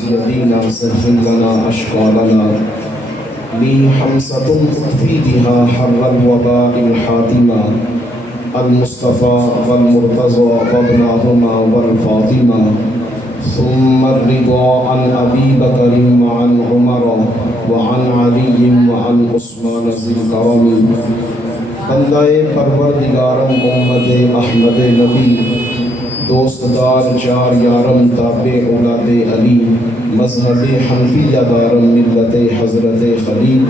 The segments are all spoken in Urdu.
يدينا سهل لنا أشقالنا لي حمسة تفيدها حر الوباء الحاتمة المصطفى والمرتضى وابنهما والفاطمة ثم الرضا عن أبي بكر وعن عمر وعن علي وعن عثمان ذي الكرم بندہ پروردگارم امت احمد نبی دوست دار چار یارم تابع اولاد علی مذہب حنفیہ دارم ملت حضرت خلیل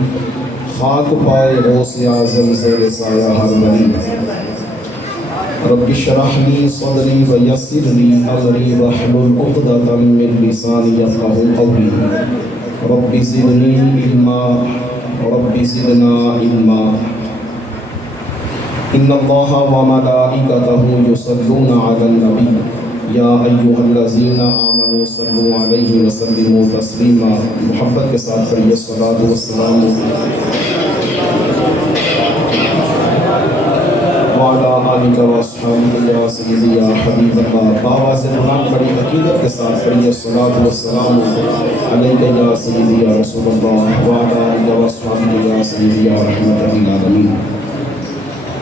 خاک پائے غوث اعظم زیر سایہ ہر ولی رب اشرح لي صدري ويسر لي امري واحلل عقدة من لساني يفقهوا قولي رب زدني علما رب زدنا علما ان اللہ وملائکتہ یصلون علی النبی یا ایھا الذین آمنوا صلوا علیہ وسلموا تسلیما محبت کے ساتھ پڑھیے الصلاۃ والسلام وعلی آلک واصحابک یا سیدی یا حبیب اللہ بآواز بلند بڑی عقیدت کے ساتھ پڑھیے الصلاۃ والسلام علیک یا سیدی یا رسول اللہ وعلی آلک واصحابک یا سیدی یا رحمت للعالمین۔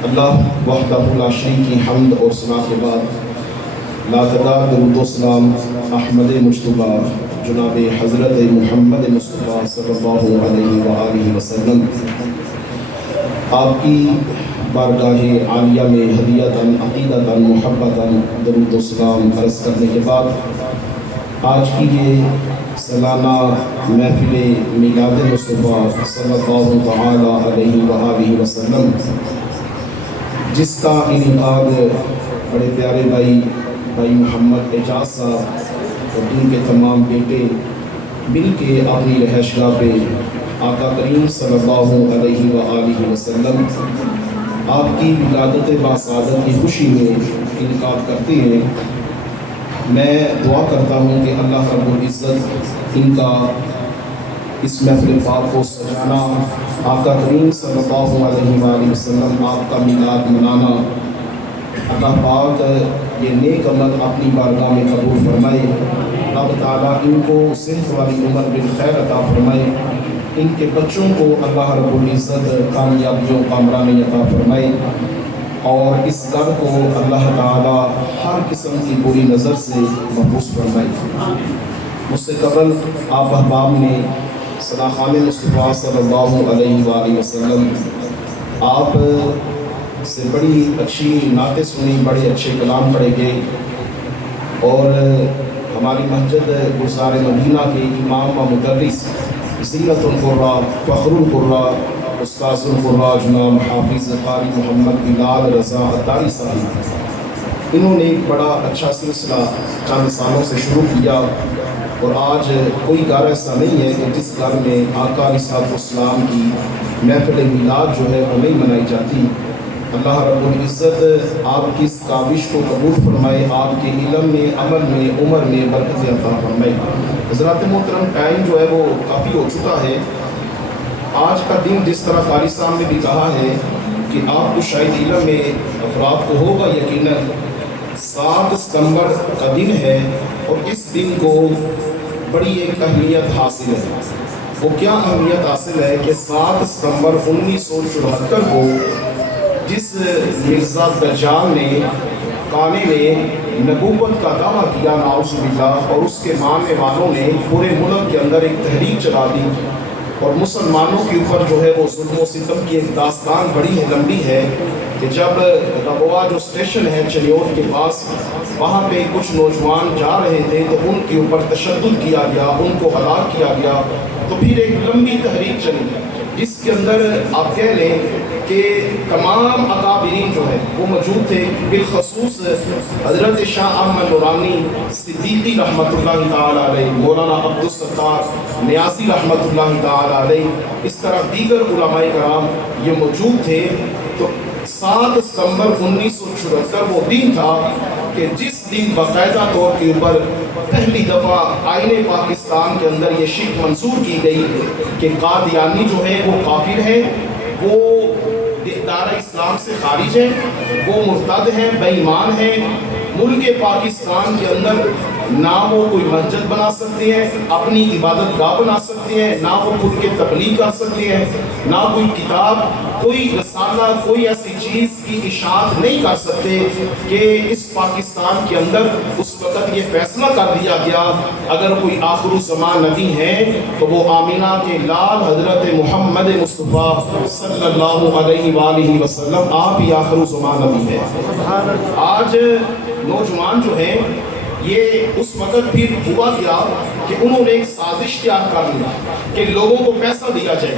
اللہ وحدہ لا شریک کی حمد اور ثنا کے بعد لاتعداد درود و سلام احمد مجتبیٰ جناب حضرت محمد مصطفیٰ صلی اللہ علیہ وآلہ وسلم آپ کی بارگاہ عالیہ میں ہدیۃً عقیدۃً محبتاً درود و سلام عرض کرنے کے بعد آج کی یہ سالانہ محفل میلاد مصطفیٰ صلی اللہ تعالی علیہ وآلہ وسلم جس کا انعقاد بڑے پیارے بھائی محمد اعجاز صاحب اور ان کے تمام بیٹے مل کے اپنی رہائشگاہ پہ آقا کریم صلی اللہ علیہ وآلہ وسلم آپ کی ولادت باسعادت کی خوشی میں انعقاد کرتے ہیں۔ میں دعا کرتا ہوں کہ اللہ رب العزت ان کا اس محفل پاک کو سجانا، آقا کریم صلی اللہ علیہ وآلہ وسلم آپ کا میلاد منانا، اللہ پاک یہ نیک عمل اپنی بارگاہ میں قبول فرمائے۔ رب تعالیٰ ان کو صحت والی عمر بالخیر عطا فرمائے، ان کے بچوں کو اللہ رب العزت کامیابیوں کامرانی عطا فرمائے، اور اس گھر کو اللہ تعالیٰ ہر قسم کی بری نظر سے محفوظ فرمائے۔ مجھ سے قبل آپ احباب نے صلاخان مصطفیٰ صلی اللہ علیہ وآلہ وسلم آپ سے بڑی اچھی نعتیں سنی، بڑے اچھے کلام پڑھے گئے، اور ہماری مسجد گلزار مدینہ کے امام و مدرس زینت القراء فخر القراء استاذ القراء جناب حافظ قاری محمد بلال رضا عطاری صاحب، انہوں نے ایک بڑا اچھا سلسلہ چند سالوں سے شروع کیا، اور آج کوئی گھر ایسا نہیں ہے کہ جس گھر میں آقا علیہ السلام کی محفل میلاد جو ہے وہ نہیں منائی جاتی۔ اللہ رب العزت آپ کی اس کاوش کو قبول فرمائے، آپ کے علم میں، عمل میں، عمر میں برکت عطا فرمائے۔ حضرات محترم، ٹائم جو ہے وہ کافی ہو چکا ہے۔ آج کا دن جس طرح قاری صاحب نے بھی کہا ہے کہ آپ کو شاید علم میں افراد کو ہوگا یقیناً 7 ستمبر کا دن ہے، اور اس دن کو بڑی ایک اہمیت حاصل ہے۔ وہ کیا اہمیت حاصل ہے کہ 7 ستمبر 1974 کو جس مرزا دجال نے کانے میں نبوت کا دعویٰ کیا نعوذ باللہ، اور اس کے ماننے والوں نے پورے ملک کے اندر ایک تحریک چلا دی، اور مسلمانوں کے اوپر جو ہے وہ ظلم و ستم کی ایک داستان بڑی ہے، لمبی ہے، کہ جب ربوہ جو اسٹیشن ہے چنیوٹ کے پاس، وہاں پہ کچھ نوجوان جا رہے تھے تو ان کے اوپر تشدد کیا گیا، ان کو ہلاک کیا گیا، تو پھر ایک لمبی تحریک چلی جس کے اندر آپ کہہ لیں کہ تمام اکابرین جو ہے وہ موجود تھے، بالخصوص حضرت شاہ احمد نورانی صدیقی رحمۃ اللہ تعالیٰ علیہ، مولانا عبدالستار نیازی رحمۃ اللہ تعالیٰ علیہ، اس طرح دیگر علماء کرام یہ موجود تھے۔ تو 7 ستمبر 1974 وہ دن تھا کہ جس دن باقاعدہ طور کے اوپر پہلی دفعہ آئین پاکستان کے اندر یہ شک منظور کی گئی کہ قادیانی جو ہے وہ کافر ہے، وہ دارِ اسلام سے خارج ہیں، وہ مرتد ہیں، بے ایمان ہیں، ملک پاکستان کے اندر نہ وہ کوئی مسجد بنا سکتے ہیں، اپنی عبادت گاہ بنا سکتے ہیں، نہ وہ خود کے تبلیغ کر سکتے ہیں، نہ کوئی کتاب، کوئی رسالہ، کوئی ایسی چیز کی اشاعت نہیں کر سکتے کہ اس پاکستان کے اندر اس وقت یہ فیصلہ کر دیا گیا اگر کوئی آخر الزمان نبی ہے تو وہ آمینہ کے لال حضرت محمد مصطفیٰ صلی اللہ علیہ وآلہ وسلم آپ ہی آخر الزمان نبی ہے۔ آج نوجوان جو ہیں یہ اس وقت پھر ہوا کیا کہ انہوں نے ایک سازش تیار کر لی کہ لوگوں کو پیسہ دیا جائے،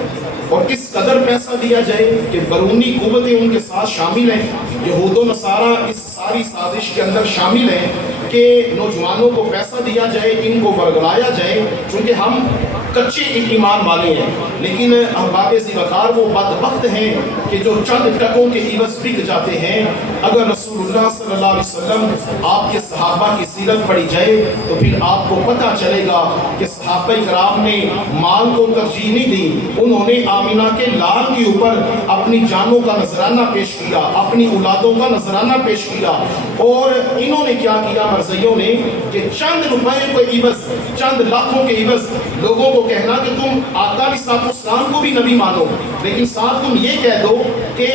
اور اس قدر پیسہ دیا جائے کہ بیرونی قوتیں ان کے ساتھ شامل ہیں، یہود و نصارہ اس ساری سازش کے اندر شامل ہیں کہ نوجوانوں کو پیسہ دیا جائے، ان کو برگلایا جائے، چونکہ ہم کچے ایمان والے ہیں، لیکن احباب ذی وقار وہ بدبخت ہیں کہ جو چند ٹکوں کے عوض بک جاتے ہیں۔ اگر رسول اللہ صلی اللہ علیہ وسلم آپ کے صحابہ کی سیرت پڑھی جائے تو پھر آپ کو پتہ چلے گا کہ صحابہ کرام نے مال کو ترجیح نہیں دی، انہوں نے آمینہ کے لال کے اوپر اپنی جانوں کا نذرانہ پیش کیا، اپنی اولادوں کا نذرانہ پیش کیا، اور انہوں نے کیا کیا مرزیوں نے کہ چند روپے کے عوض، چند لاکھوں کے عوض لوگوں کو کہنا کہ تم آقا علیہ السلام کو بھی نبی مانو، لیکن ساتھ تم یہ کہہ دو کہ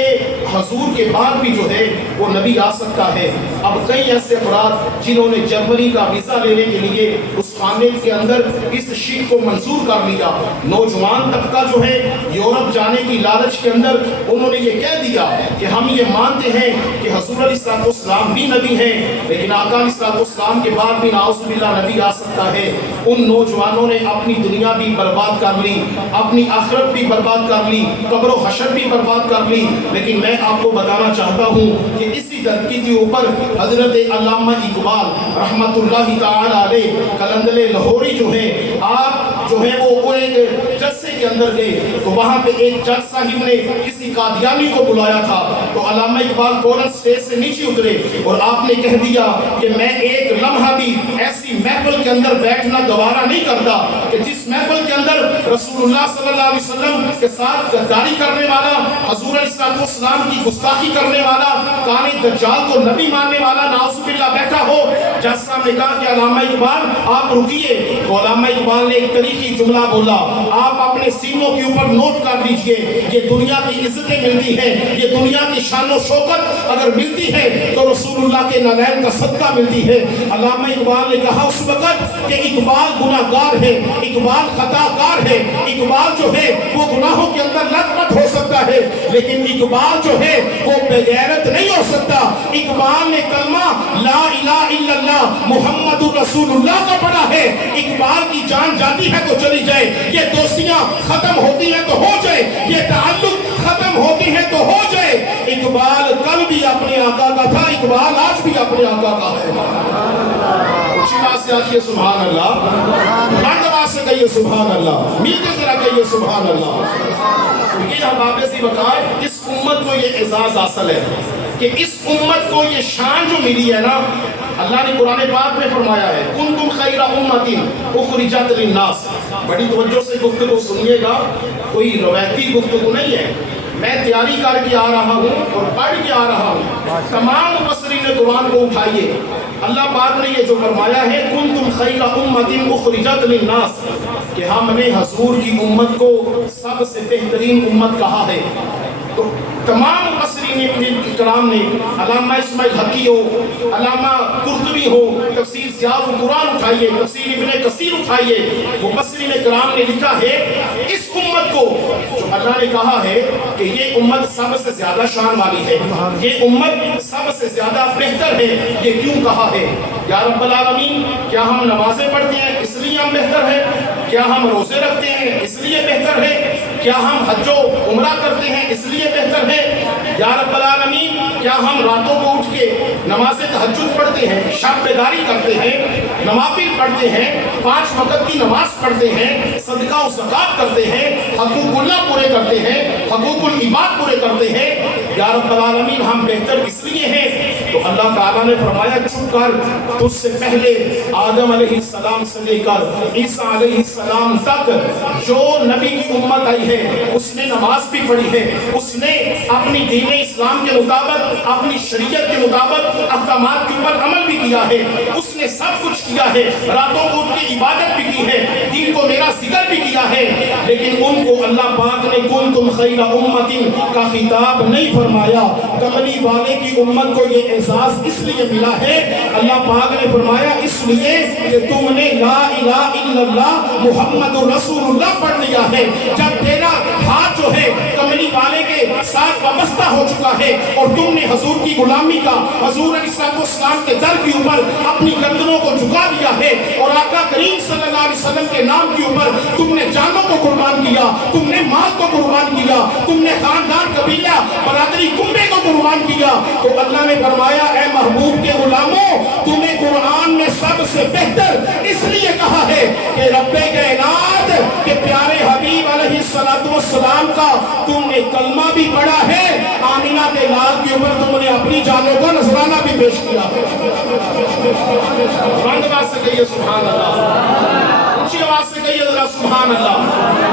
حضور کے بعد بھی جو ہے وہ نبی آ سکتا ہے۔ اب کئی ایسے افراد جنہوں نے جرمنی کا ویزا لینے کے لیے اس خانے کے اندر اس شیٹ کو منظور کر لیا، نوجوان طبقہ جو ہے یورپ جانے کی لالچ کے اندر انہوں نے یہ کہہ دیا کہ ہم یہ مانتے ہیں کہ حضور علیہ السلام بھی نبی ہیں، لیکن آقا علیہ السلام کے بعد بھی نعوذ باللہ نبی آ سکتا ہے۔ ان نوجوانوں نے اپنی دنیا بھی برباد کر لی، اپنی آخرت بھی برباد کر لی، قبر و حشر بھی برباد کر لی، لیکن میں آپ کو بتانا چاہتا ہوں کہ اسی دھرتی کے اوپر حضرت علامہ اقبال رحمت اللہ تعالی علیہ قلندر لاہوری جو ہیں، آپ جو ہے وہ ایک جلسے کے اندر گئے تو وہاں پہ ایک جج صاحب نے کسی قادیانی کو بلایا تھا، تو علامہ اقبال فوراً اسٹیج سے نیچے اترے اور آپ نے کہہ دیا کہ میں ایک لمحہ بھی ایسی محفل کے اندر بیٹھنا گوارا نہیں کرتا کہ جس محفل کے اندر رسول اللہ صلی اللہ علیہ وسلم کے ساتھ غداری کرنے والا، حضور علیہ السلام کی گستاخی کرنے والا، کان دجال کو نبی ماننے والا نعوذ باللہ بیٹھا ہو۔ جج صاحب نے کہا کہ علامہ اقبال آپ رکیے، تو علامہ اقبال نے ایک تاریخی جملہ بولا، آپ اپنے سینوں کے اوپر نوٹ کر لیجئے، یہ دنیا کی عزتیں ملتی ہیں، یہ دنیا کی شان و شوکت اگر ملتی ہے تو رسول اللہ کے نالین کا صدقہ ملتی ہے۔ علامہ اقبال نے کہا اس وقت کہ اقبال گناہ گار ہے، اقبال خطا کار ہے، اقبال جو ہے وہ گناہوں کے اندر لت پت ہو سکتا ہے، لیکن اقبال جو ہے وہ بے غیرت نہیں ہو سکتا۔ اقبال نے کلمہ لا الہ الا اللہ محمد رسول اللہ کا پڑھا ہے، اقبال کی جان جاتی ہے تو چلی جائے، یہ دوستیاں ختم ہوتی ہیں تو ہو جائے، یہ تعلق ختم ہوتی ہیں تو ہو جائے۔ اقبال کل بھی اپنے آقا کا تھا، اقبال آج بھی اپنے آقا کا ہے۔ اچھی بات سے آج یہ سبحان اللہ، بلند آواز سے کہیے سبحان اللہ، مل کے ذرا کہیے سبحان اللہ۔ یہ احباب ذی وقار اس امت کو یہ اعزاز حاصل ہے کہ اس امت کو یہ شان جو ملی ہے نا، اللہ نے قرآن پاک میں فرمایا ہے کنتم خیر امۃ اخرجت للناس۔ بڑی توجہ سے گفتگو سنیے گا، کوئی روایتی گفتگو نہیں ہے، میں تیاری کر کے آ رہا ہوں اور پڑھ کے آ رہا ہوں۔ تمام مفسرین قرآن کو اٹھائیے، اللہ پاک نے یہ جو فرمایا ہے کنتم خیر امۃ اخرجت للناس، کہ ہم نے حضور کی امت کو سب سے بہترین امت کہا ہے، تو تمام مفسرین کرام نے، علامہ اسماعیل حقی ہو، علامہ قرطبی ہو، تفسیر ضیاء القرآن اٹھائیے، تفسیر ابن کثیر اٹھائیے، مفسرین کرام نے لکھا ہے اس امت کو جو اللہ نے کہا ہے کہ یہ امت سب سے زیادہ شان والی ہے، یہ امت سب سے زیادہ بہتر ہے، یہ کیوں کہا ہے؟ یا رب العالمین، کیا ہم نمازیں پڑھتے ہیں اس لیے ہم بہتر ہیں؟ کیا ہم روزے رکھتے ہیں اس لیے بہتر ہے؟ کیا ہم حج و عمرہ کرتے ہیں اس لیے بہتر ہے؟ یا رب العالمین، کیا ہم راتوں کو اٹھ کے نماز تہجد پڑھتے ہیں، شب بیداری کرتے ہیں، نوافل پڑھتے ہیں، 5 وقت کی نماز پڑھتے ہیں، صدقہ و زکوٰۃ کرتے ہیں، حقوق اللہ پورے کرتے ہیں، حقوق العباد پورے کرتے ہیں؟ یا رب العالمین، ہم بہتر اس لیے ہیں؟ تو اللہ تعالیٰ نے فرمایا چپ کر، تجھ سے پہلے آدم علیہ السلام سے لے کر عیسیٰ علیہ السلام تک جو نبی کی امت آئی ہے اس نے نماز بھی پڑھی ہے، اس نے اپنی دین اسلام کے مطابق، اپنی شریعت کے مطابق احکامات کے اوپر عمل بھی کیا ہے، اس نے سب کچھ کیا ہے، راتوں کو اٹھ کے عبادت بھی کی ہے، دین کو میرا ذکر بھی کیا ہے، لیکن ان کو اللہ پاک نے کنتم خیر امت کا خطاب نہیں فرمایا۔ کملی والے کی امت کو یہ اعزاز اس لیے ملا ہے، اللہ پاک نے فرمایا اس لیے کہ تم نے لا الہ الا اللہ محمد رسول اللہ پڑھ لیا ہے۔ جب تیرا ہاتھ جو ہے کملی والے کے ساتھ وابستہ ہو چکا ہے اور تم نے حضور کی غلامی کا، حضور علیہ السلام کے در کے اوپر اپنی گردنوں کو جھکا دیا ہے اور آقا کریم صلی اللہ علیہ وسلم کے نام کے اوپر تم نے جانوں کو قربان کیا، تم نے مال کو قربان کیا، تم نے خاندان قبیلہ برادری کنبے کو قربان کیا، تو اللہ نے فرمایا اے محبوب کے غلاموں تمہیں قرآن میں سب سے بہتر اس لیے کہا ہے کہ رب کائنات کے پیارے حبیب علیہ السلام کا تم نے کلمہ بھی پڑھا ہے، آمینہ کے لال کے اوپر تم نے اپنی جانوں کو نذرانہ بھی پیش کیا ہے۔ بند آواز سے کہیے سبحان اللہ، اونچی آواز سے کہیے ذرا سبحان اللہ،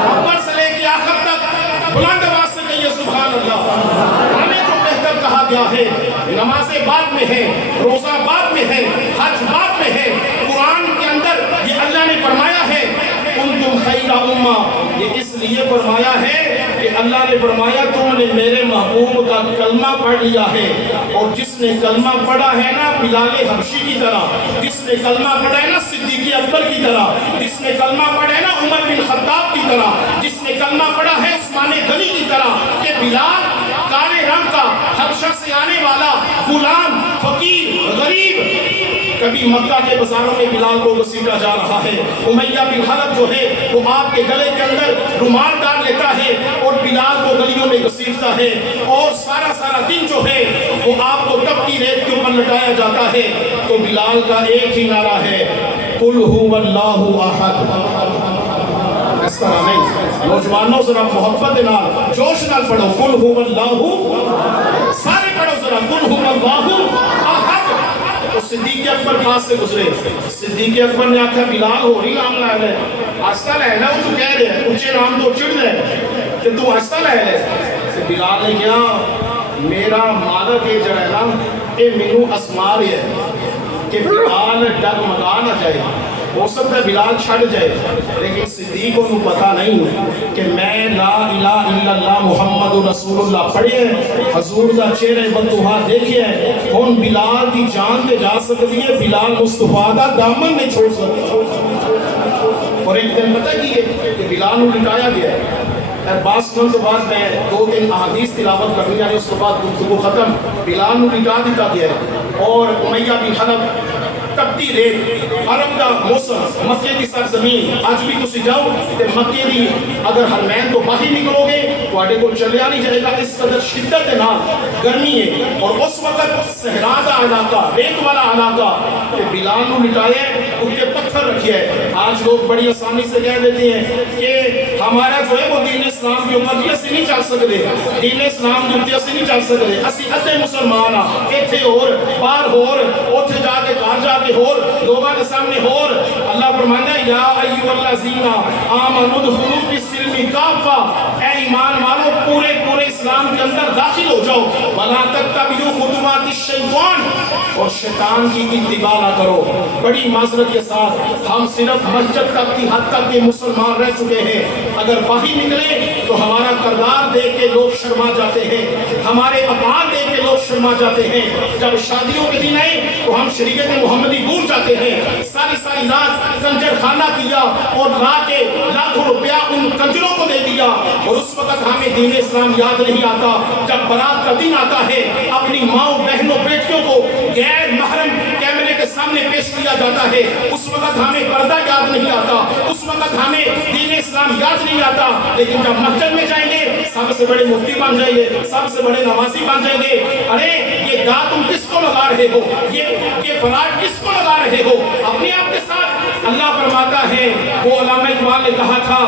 اوپر سے لے کے آخر تک بلند آواز سے کہیے سبحان اللہ۔ ہمیں تو بہتر کہا گیا ہے، نمازیں بعد میں ہے، روزہ بعد میں ہے، حج بعد میں ہے، قرآن کے اندر یہ اللہ نے فرمایا ہے کنتم خیر امہ، یہ اس لیے فرمایا ہے کہ اللہ نے فرمایا تم نے میرے محبوب کا کلمہ پڑھ لیا ہے، اور جس نے کلمہ پڑھا ہے نا بلال حبشی کی طرح، جس نے کلمہ پڑھا ہے نا صدیق اکبر کی طرح، جس نے کلمہ پڑھا ہے نا عمر بن خطاب کی طرح، جس نے کلمہ پڑھا ہے عثمان غنی کی طرح، کہ بلال کالے رنگ کا حبشہ سے آنے والا غلام فقیر غریب، کبھی مکہ کے بازاروں میں بلال کو گھسیٹا جا رہا ہے، امیہ بن خلف جو ہے وہ آپ کے گلے کے اندر رومال ڈال لیتا ہے اور بلال کو گلیوں میں گھسیٹتا ہے، اور سارا دن جو ہے وہ آپ کو تپتی ریت کے اوپر لٹایا جاتا ہے، تو بلال کا ایک ہی نعرہ ہے قل هو اللہ احد۔ اس طرح نہیں، نوجوانوں ذرا محبت نال جوش نال پڑھو قل هو اللہ، سارے پڑھو ذرا قل هو اللہ احد۔ تو صدیق اکبر پاس سے گزرے، صدیق اکبر نے آکھا بلال ہو رہی نام لائے لے، آستہ لائے لے، وہ تو کہہ رہے ہیں اچھے نام تو چڑھ رہے کہ تو آستہ لائے لے۔ بلال نے کیا میرا مالک یہ جو ہے نا یہ مینو اسمار ہے کہ بلال ڈگ مگا نہ جائے، ہو سکتا ہے بلال چھڑ جائے، لیکن صدیق کو پتا نہیں کہ میں لا الہ الا اللہ محمد رسول اللہ پڑھے حضور دا چہرے بدوہا دیکھے ہون بلال دی جان دے جا سکتی ہے، بلال مصطفیٰ دا دامن نہیں چھوڑ سکتا۔ اور ایک دن پتہ کی ہے کہ بلال کو لٹایا گیا ہے، بعض سنن کے بعد میں 2-3 احادیث تلاوت کرنی ہے، اس کے بعد گفتگو ختم، بلال کو لٹا دیتا گیا ہے، اور امیہ بن خلف تپتی ریت، عرب دا موسم، مکے کی سرزمین، آج بھی تسی جاؤ کہ مکے دی اگر حرمین تو باہر نکلو گے تو آڑے کو چلیا نہیں جائے گا، اس قدر شدت نال گرمی ہے، اور اس وقت صحرا دا علاقہ، ریت والا علاقہ، کہ بلال کو لٹائے ان کے پتھر رکھے ہیں۔ آج لوگ بڑی آسانی سے کہہ دیتے ہیں کہ ہمارا جو ہے وہ دین اسلام کی امت یہ سے نہیں چل سکتے، دین اسلام کی امت سے نہیں چل سکتے، اسی ادھے مسلمان ہاں، ایتھے اور بار اور اوتھے جا کے کار جا کے اور لوگاں کے سامنے اور اللہ فرماتا ہے یا ایھا الذین آمنوا ادخلوا فی السلم کافہ، اے ایمان والو پورے اسلام کے اندر داخل ہو جاؤ، ولا تتبعوا خطوات الشیطان، اور شیطان کی اتباع نہ کرو۔ بڑی معذرت کے ساتھ ہم صرف مسجد تک کی حد تک کے مسلمان رہ چکے ہیں، اگر باہر نکلے تو ہمارا کردار دیکھ کے لوگ شرما جاتے ہیں، ہمارے افعال دیکھ کے لوگ شرما جاتے ہیں، جب شادیوں کے دن آئے تو ہم شریعت محمدی بھول جاتے ہیں، ساری رات کنجر خانہ کیا اور لا کے لاکھوں روپیہ ان کنجروں کو دے دیا، اور اس وقت ہمیں دین اسلام یاد نہیں آتا۔ جب برات کا دن آتا ہے اپنی ماں بہنوں بیٹیوں کو غیر محرم کیمرے کے سامنے پیش کیا جاتا ہے، اس وقت ہمیں پردہ یاد نہیں آتا، اس وقت ہمیں دین اسلام یاد نہیں آتا، لیکن جب مسجد میں جائیں گے سب سے بڑے مفتی بن جائیں گے، سب سے بڑے نمازی بن جائیں گے۔ ارے یہ گا تم کس کو لگا رہے ہو، یہ فراڈ کس کو لگا رہے ہو؟ اپنے آپ کے ساتھ اللہ فرماتا ہے وہ علامہ اقبال نے کہا تھا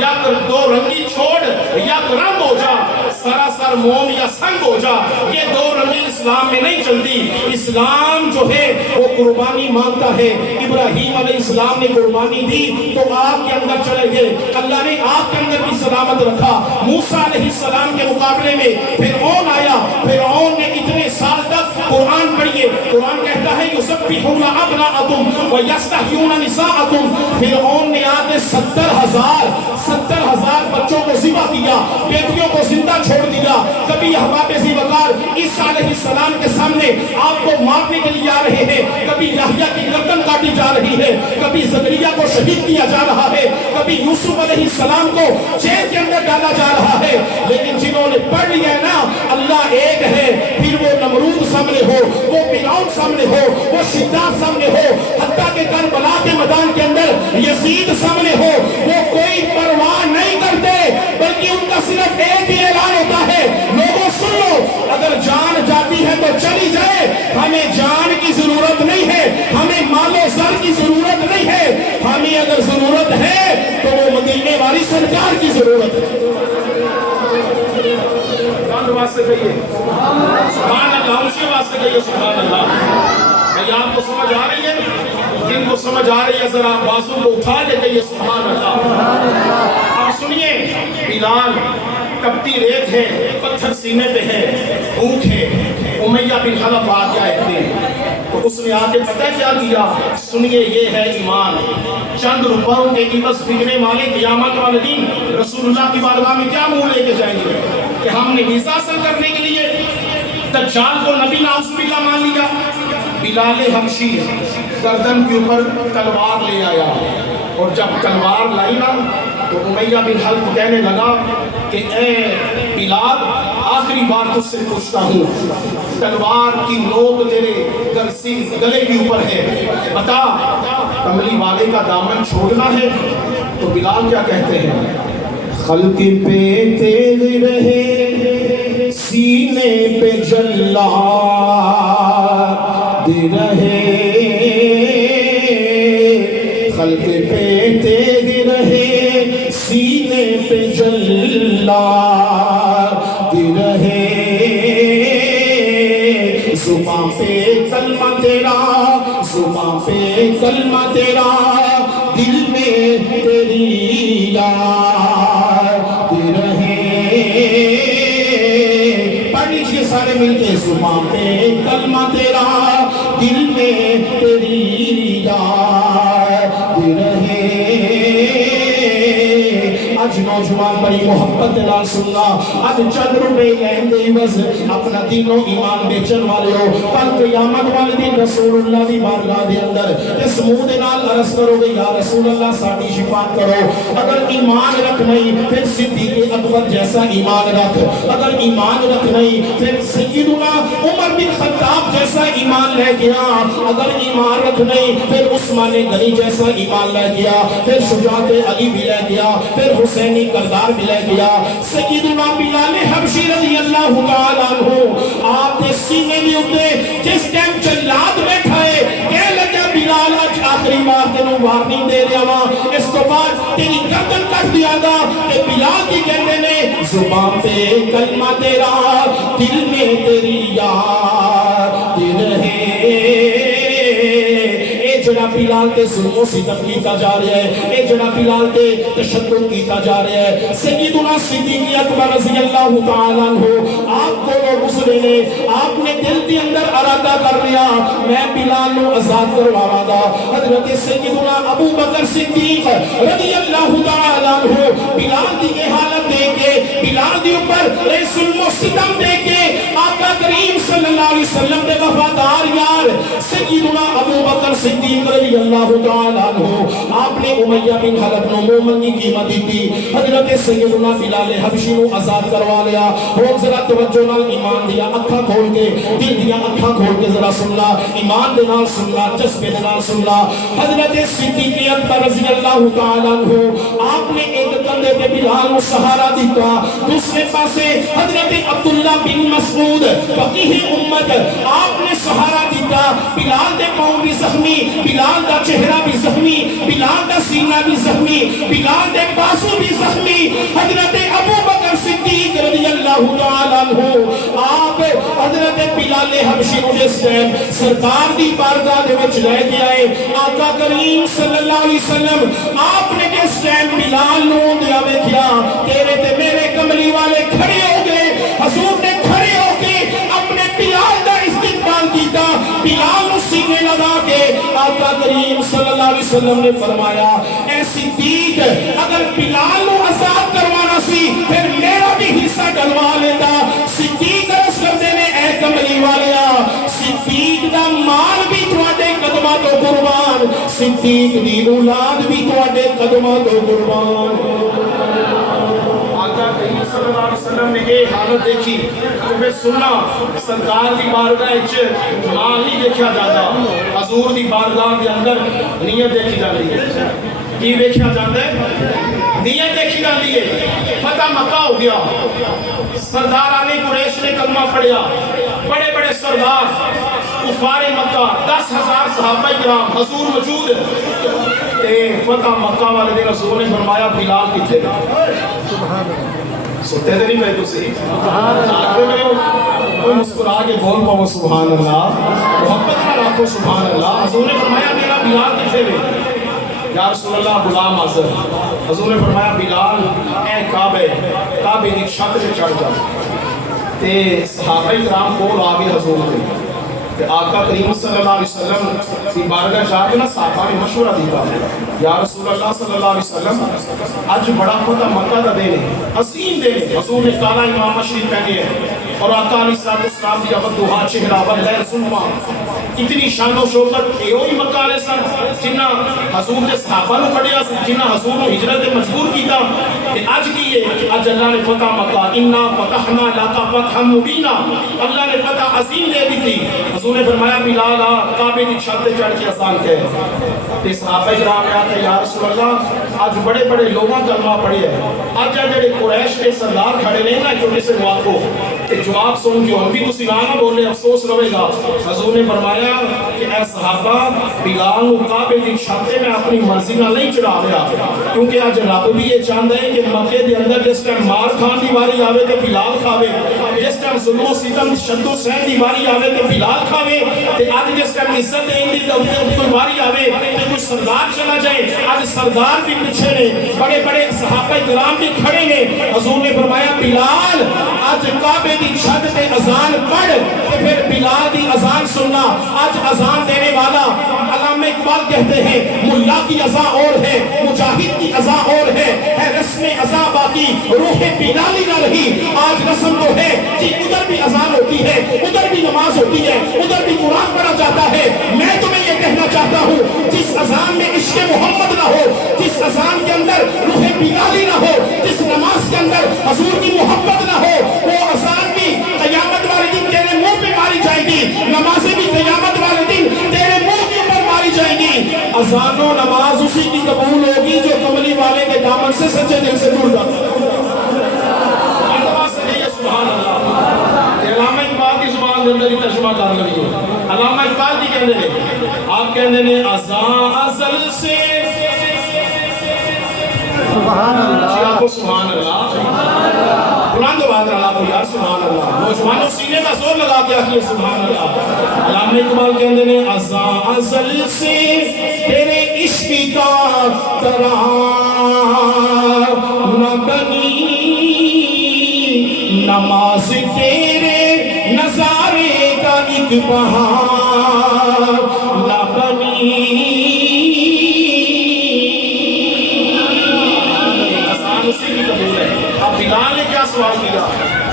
یا دو رنگی چھوڑ یا رنگ ہو جا، سراسر موم یا سنگ ہو جا، یہ دو رنگی اسلام میں نہیں چلتی۔ اسلام جو ہے وہ قربانی مانگتا ہے۔ ابراہیم علیہ السلام نے قربانی دی تو آگ کے اندر چلے گئے، اللہ نے آگ کے اندر بھی سلامت رکھا۔ موسیٰ علیہ السلام کے مقابلے میں فرعون آیا، فرعون نے اتنے سال تک قرآن پڑھیے، قرآن کہتا ہے یسبحون ابناءکم ویستحیون نساءکم، فرعون نے آگے 70,000 بچوں کو ذبح کیا، بیٹیوں کو زندہ چھوڑ دیا۔ کبھی احباب ذی وقار عیسیٰ علیہ السلام کے سامنے آپ کو مارنے کے لیے آ رہے ہیں، کبھی یحییٰ کی گردن کاٹی جا رہی ہے، کبھی زکریا کو شہید کیا جا رہا ہے، کبھی یوسف علیہ السلام کو جیل کے اندر ڈالا جا رہا ہے، لیکن جنہوں نے پڑھ لیا ہے نا اللہ ایک ہے، پھر وہ نمرود سامنے ہو، وہ فرعون سامنے ہو، وہ شداد سامنے ہو، حتیٰ کہ کربلا کے میدان کے اندر یزید سامنے ہو، وہ کوئی پرواہ نہیں کرتے، بلکہ ان کا صرف ایک ہی اعلان ہوتا ہے، لوگوں سن لو، اگر جان جاتی ہے تو چلی جائے، ہمیں جان کی ضرورت نہیں ہے، ہمیں مال و زر کی ضرورت نہیں ہے، ہمیں اگر ضرورت ہے تو وہ مدینے والی سرکار کی ضرورت ہے۔ واسطے کہیے سبحان اللہ، ان کے واسطے کہیے سبحان اللہ۔ یہ آپ کو سمجھ آ رہی ہے؟ جن کو سمجھ آ رہی ہے ذرا بازو کو اٹھا کے کہیے سبحان اللہ۔ اب سنیے، بلال تپتی ریت ہے، پتھر سینے پہ ہے، بھوک ہے، امیہ بن خلف آ گیا ایک دن، تو اس نے آ کے پتہ کیا کیا؟ سنیے یہ ہے ایمان۔ چند روپوں کے عوض بکنے والے قیامت والے دن رسول اللہ کی بارگاہ میں کیا منہ لے کے جائیں گے کہ ہم نے ویزا حاصل کرنے کے لیے دجال کو نبی نعوذ باللہ مان لیا۔ بلال حبشی گردن کے اوپر تلوار لے آیا، اور جب تلوار لائی نا تو امیہ بن خلف کہنے لگا کہ اے بلال آخری بار تجھ سے پوچھتا ہوں، تلوار کی نوک تیرے گلے کے اوپر ہے، بتا کملی والے کا دامن چھوڑنا ہے؟ تو بلال کیا کہتے ہیں؟ خلق پہ تیغ رہے سینے پہ جلاد رہے، خلق پہ تیغ رہے سینے پہ جلاد رہے، زباں پہ کلمہ تیرا، زباں پہ کلمہ تیرا، دل میں تیری یاد رہے۔ پڑھ لیجیے سارے مل کے، زباں پہ کلمہ تیرا، دل میں تیری یاد رہے۔ آج نوجوان بڑی محبت نال سننا، آج چند روپے لین دے عوض اپنا دین و ایمان بیچن والے ہو، کل قیامت والے دن رسول اللہ دی بارگاہ دے اندر اس منہ دے نال عرض کرو گے یا رسول اللہ ساڈی شفاعت کرو۔ اگر ایمان رکھ نہیں پھر صدیق اکبر جیسا ایمان رکھ، اگر ایمان رکھ نہیں پھر سیدنا عمر بن خطاب جیسا ایمان لے گیا، اگر ایمان رکھ نہیں پھر عثمان غنی جیسا ایمان لے گیا، پھر شجاعت علی بھی لے گیا، پھر حسینی کردار بھی لے گیا۔ سیدنا بلال حبشی رضی اللہ تعالیٰ عنہ آپ نے سینے میں اٹھے جس ٹائم جلاد بیٹھا ہے کہہ لگا بلال اج آخری بار تینوں وارننگ دے رہا ہاں، اس کو بعد تیری گردن کٹ دیا گا۔ کہ بلال کی کہتے نے زبان پہ کلمہ تیرا، دل میں تیری یاد رہے۔ جڑا بلال تے ظلم و ستم کیتا جا رہا ہے، اے جڑا بلال تے تشدد کیتا جا رہا ہے، سیدنا صدیق اکبر رضی اللہ تعالیٰ عنہ آپ کو لوگ گزرے نے، آپ نے دل دی اندر ارادہ کر لیا میں بلال نو آزاد کرواواں گا۔ حضرت سیدنا ابو بکر صدیق رضی اللہ تعالیٰ عنہ بلال دی یہ حالت دے کے، بلال دی اوپر ظلم و ستم دے کے آقا کریم صلی اللہ علیہ وسلم دے وفادار یار سیدنا ابو بکر صدیق رضی اللہ تعالیٰ عنہ آپ نے امیہ بن خلف نو مومنی قیمت دی، حضرت سیدنا بلال حبشی نو آزاد کروا لیا۔ اور ذرا توجہ نال ایمان دیا اکھاں کھول کے، دل دیا اکھاں کھول کے ذرا سننا، ایمان دے نال سننا، جذبے دے نال سننا۔ حضرت صدیق اکبر رضی اللہ تعالیٰ عنہ آپ نے ایک کندھے پہ بلال نو سہارا دیتا، دوسرے پاسے حضرت عبداللہ بن مسعود فقیہ امت آپ نے سہارا دیتا. بلال دے پاؤں بھی زخمی, بلال دا چہرہ بھی زخمی, بلال دا سینہ بھی زخمی, بلال دے بازو بھی زخمی. حضرت ابو بکر صدیق رضی اللہ تعالیٰ عنہ آپ حضرت بلال حبشی کو جس ٹائم سرکار دی بارگاہ دے وچ لے کے آئے, آقا کریم صلی اللہ علیہ وسلم آپ نے جس ٹائم بلال نو دیا ویکھیا, تیرے تے میرے کملی والے کھڑے ہو گئے. حضور نے کھڑے ہو کے اپنے بلال دا استقبال کیتا. بلال نو سینے لگا کے آقا کریم صلی اللہ علیہ وسلم نے فرمایا, اے صدیق اگر بلال نو آزاد کروانا سی پھر میرا بھی حصہ ڈلوا لیتا. صدیق عرض کرتے نے, اے کملی والیا, صدیق دا مال بھی تواڈے قدماں تو قربان, صدیق دی اولاد بھی تواڈے قدماں تو قربان. آقا کریم صلی اللہ علیہ وسلم نے یہ حالت دیکھی. تمہیں سننا, سرکار دی بارگاہ وچ مال نہیں دیکھا جاتا, حضور دی بارگاہ دے اندر نیت دیکھی جاتی ہے. کی دیکھا جاتا ہے؟ نیت دیکھی جاتی ہے. فتح مکہ ہو گیا, سرداران قریش نے کلمہ پڑھیا, بڑے بڑے سردار کفار مکہ 10,000 صحابہ کرام حضور موجود تے فتح مکہ والے دن حضور نے فرمایا بلال کتنے ستے تھے نہیں میں تو صحیح کوئی مسکرا کے بول پاؤ سبحان اللہ, محبت نہ رکھو سبحان اللہ. حضور نے فرمایا میرا بلال کتنے میں, یا رسول اللہ غلام حاضر. حضور نے فرمایا بلال اے کعبے کی چھت پہ چڑھ جا. تے صحابہ کرام کو آ گئے حضور نے, تے آقا کریم صلی اللہ علیہ وسلم کی بارگاہ جا کے نا صحابہ نے مشورہ دیتا, یا رسول اللہ صلی اللہ علیہ وسلم آج بڑا فتح مکہ کا دن ہے, عظیم دن ہے. حضور نے کالا امامہ شریف پہنے ہیں اور آقا علیہ السلام کی ابد دہا چہرہ واللہ ظلمہ, اتنی شان و شوکت اے ہوئی مکہ علیہ السلام جنہ حضور نے صحابہ نو پڑھیا, جنہ حضور نے ہجرت مجبور کیتا. کہ آج کی ہے کہ آج اللہ نے فتح مکہ, انا فتحنا لکا فتحا مبینا, اللہ نے فتح عظیم دے دی تھی. حضور نے فرمایا بلال کعبے کی چھت پہ چڑھ کے اذان کہے. تے صحابہ کرام نے آتے یا رسول اللہ آج بڑے بڑے لوگوں کلمہ پڑھے ہیں, آج جڑے قریش کے سردار کھڑے نہیں نا چھوٹے سے بات کو جواب سن کے ہم بھی کسی نہ بولے افسوس رہے گا. حضور نے فرمایا کہ اے صحابہ بلال کو کعبے کی چھت میں اپنی مرضی نہ نہیں چڑھا رہا, کیونکہ آج رب بھی یہ چاہتا ہے کہ مکے دے اندر جس ٹائم مار کھان دی باری آوے تے بلال کھاوے, جس ٹائم ظلم و ستم شد و سہن دی باری آوے تے بلال کھاوے. تے آج جس ٹائم عزت دین دی کوئی باری آوے تے کوئی سردار چلا جائے, آج سردار بھی پیچھے نے, بڑے بڑے صحابہ کرام بھی کھڑے نے. حضور نے فرمایا بلال آج کعبے دی چھت پہ اذان پڑھ تے پھر بلال دی اذان سننا. آج اذان دینے والا علامہ اقبال کہتے ہیں ملا کی اذان اور ہے, مجاہد کی اذان اور ہے رسم اذان باقی روح بلالی نہ رہی. آج رسم تو ہے کہ ادھر بھی اذان ہوتی ہے, ادھر بھی نماز ہوتی ہے, ادھر بھی قرآن پڑھا جاتا ہے. میں تمہیں یہ کہنا چاہتا ہوں جس اذان میں عشق محمد نہ ہو, جس اذان کے اندر روح بلالی نہ ہو, جس نماز کے اندر حضور کی محبت نہ ہو, وہ اذان بھی قیامت والے دن تیرے منہ پہ ماری جائے گی, نمازیں بھی قیامت والے دن تیرے منہ کے اوپر ماری جائے گی. اذان و نماز اسی کی قبول ہوگی جو کملی والے کے دامن سے سچے دل سے جڑ جاتا ہے. سبحان اللہ. علامہ اقبال کی زبان کے اندر ہی ترجمہ کر رہی ہے. علامہ اقبال کی کہنے ہیں, آپ کہنے ہیں اذان ازل سے سبحان اللہ, سبحان اللہ. قرآن دو بات رہا کو یار سبحان اللہ. نوجوانوں سینے کا زور لگا کے آخیے سبحان اللہ. علامہ اقبال کہتے ہیں اذان ازل سے تیرے عشق کا ترانہ بنی, نماز تیرے نظارے کا ایک بہار نہ بنی. اب بلال نے کیا سوال کیا؟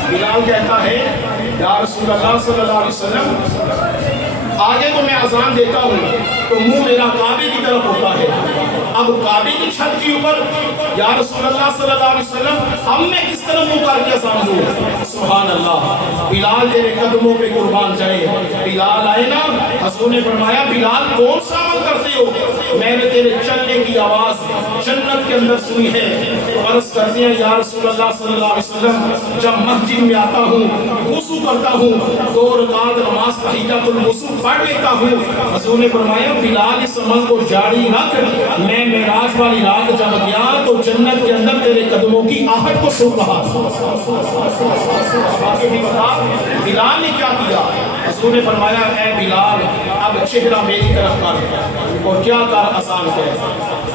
بلال کہتا ہے یا رسول اللہ صلی اللہ علیہ وسلم آگے تو میں اذان دیتا ہوں تو منہ میرا کعبے کی طرف ہوتا ہے, اب کعبے کی چھت کے اوپر یا رسول اللہ صلی اللہ علیہ وسلم اب میں کس طرح منہ کر کے اذان دوں؟ سبحان اللہ. بلال تیرے قدموں پہ قربان جائے. بلال آئے نا, حضور نے فرمایا بلال کون سا عمل کرتے ہو؟ میں نے تیرے چلنے کی آواز جنت کے اندر سنی ہے۔ عرض کرتے ہیں یا رسول اللہ صلی اللہ علیہ وسلم جب مسجد میں آتا ہوں وضو کرتا ہوں 2 رکعت نماز تحیۃ الوضو پڑھ لیتا ہوں۔ حضور نے فرمایا بلال اس عمل کو جاری رکھ، میں معراج والی رات جب گیا تو جنت کے اندر تیرے قدموں کی آہٹ کو سن رہا تھا۔ بلال نے کیا کیا؟ حضور نے فرمایا اے بلال اب چہرہ میری طرف کر اور کیا کر اذان ہے۔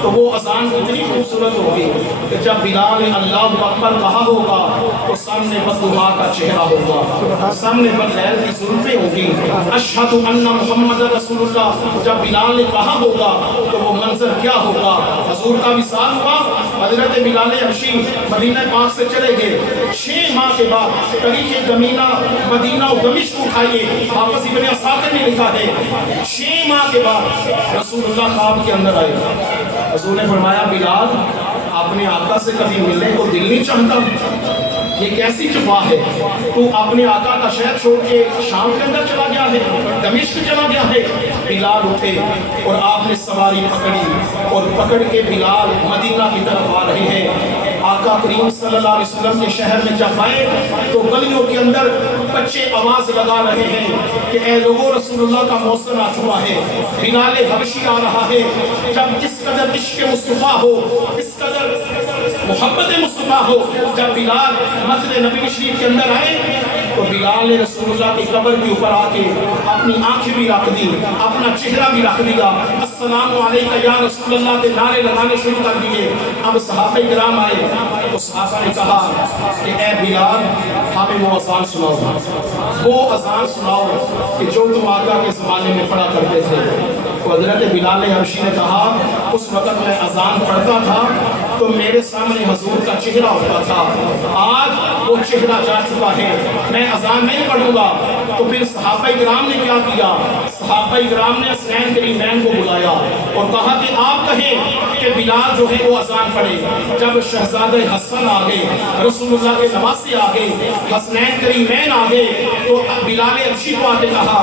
تو وہ اذان اتنی خوبصورت ہوگی کہ جب بلال نے اللہ اکبر کہا ہوگا تو سامنے بددعا کا چہرہ ہوگا، سامنے بدلیل کی زلفیں ہوگی، اشہد ان محمد رسول اللہ جب بلال نے کہا ہوگا تو وہ منظر کیا ہوگا۔ حضور کا وصال ہوا، حضرت بلال حبشی مدینہ پاک سے چلے گئے۔ 6 ماہ کے بعد تاریخ زمینہ مدینہ و دمشق اٹھائیے، حافظ ابن عساکر نے لکھا ہے 6 ماہ کے بعد رسول اللہ خواب کے اندر آئے۔ حضور نے فرمایا بلال اپنے آقا سے کبھی ملنے کو دل نہیں چاہتا؟ یہ کیسی جفا ہے، تو اپنے آقا کا شہر چھوڑ کے شام کے اندر چلا گیا ہے، دمشق چلا گیا ہے۔ بلال اٹھے اور آپ نے سواری پکڑی اور پکڑ کے بلال مدینہ کی طرف آ رہے ہیں۔ آقا کریم صلی اللہ علیہ وسلم کے شہر میں جب آئے تو گلیوں کے اندر بچے آواز لگا رہے ہیں کہ اے لوگو رسول اللہ کا موسم آ چکا ہے، بلال حبشی آ رہا ہے۔ جب اس قدر عشق مصطفیٰ ہو، اس قدر محبت مصطفیٰ ہو، جب بلال مسجد نبی شریف کے اندر آئے تو بلال نے رسول اللہ کی قبر کے اوپر آ کے اپنی آنکھیں بھی رکھ دی، اپنا چہرہ بھی رکھ دیا، السلام علیکہ یا رسول اللہ کے نعرے لگانے شروع کر دیے۔ اب صحابہ کرام آئے تو صحابہ نے کہا کہ اے بلال ہمیں وہ اذان سناؤ، وہ اذان سناؤ کہ جو تم آقا کے زمانے میں پڑھا کرتے تھے۔ تو حضرت بلال حبشی نے کہا اس وقت میں اذان پڑھتا تھا تو میرے سامنے حضور کا چہرہ ہوتا تھا، آج وہ چہرہ جا چکا ہے، میں اذان نہیں پڑھوں گا۔ تو پھر صحابہ کرام نے کیا کیا؟ صحابہ کرام نے حسنین کریمین کو بلایا اور کہا کہ آپ کہیں کہ بلال جو ہے وہ اذان پڑھے۔ جب شہزادہ حسن آ گئے، رسول اللہ کے نواسے آ گئے، حسنین کریمین آ گئے، تو بلال حبشی کو آ کے کہا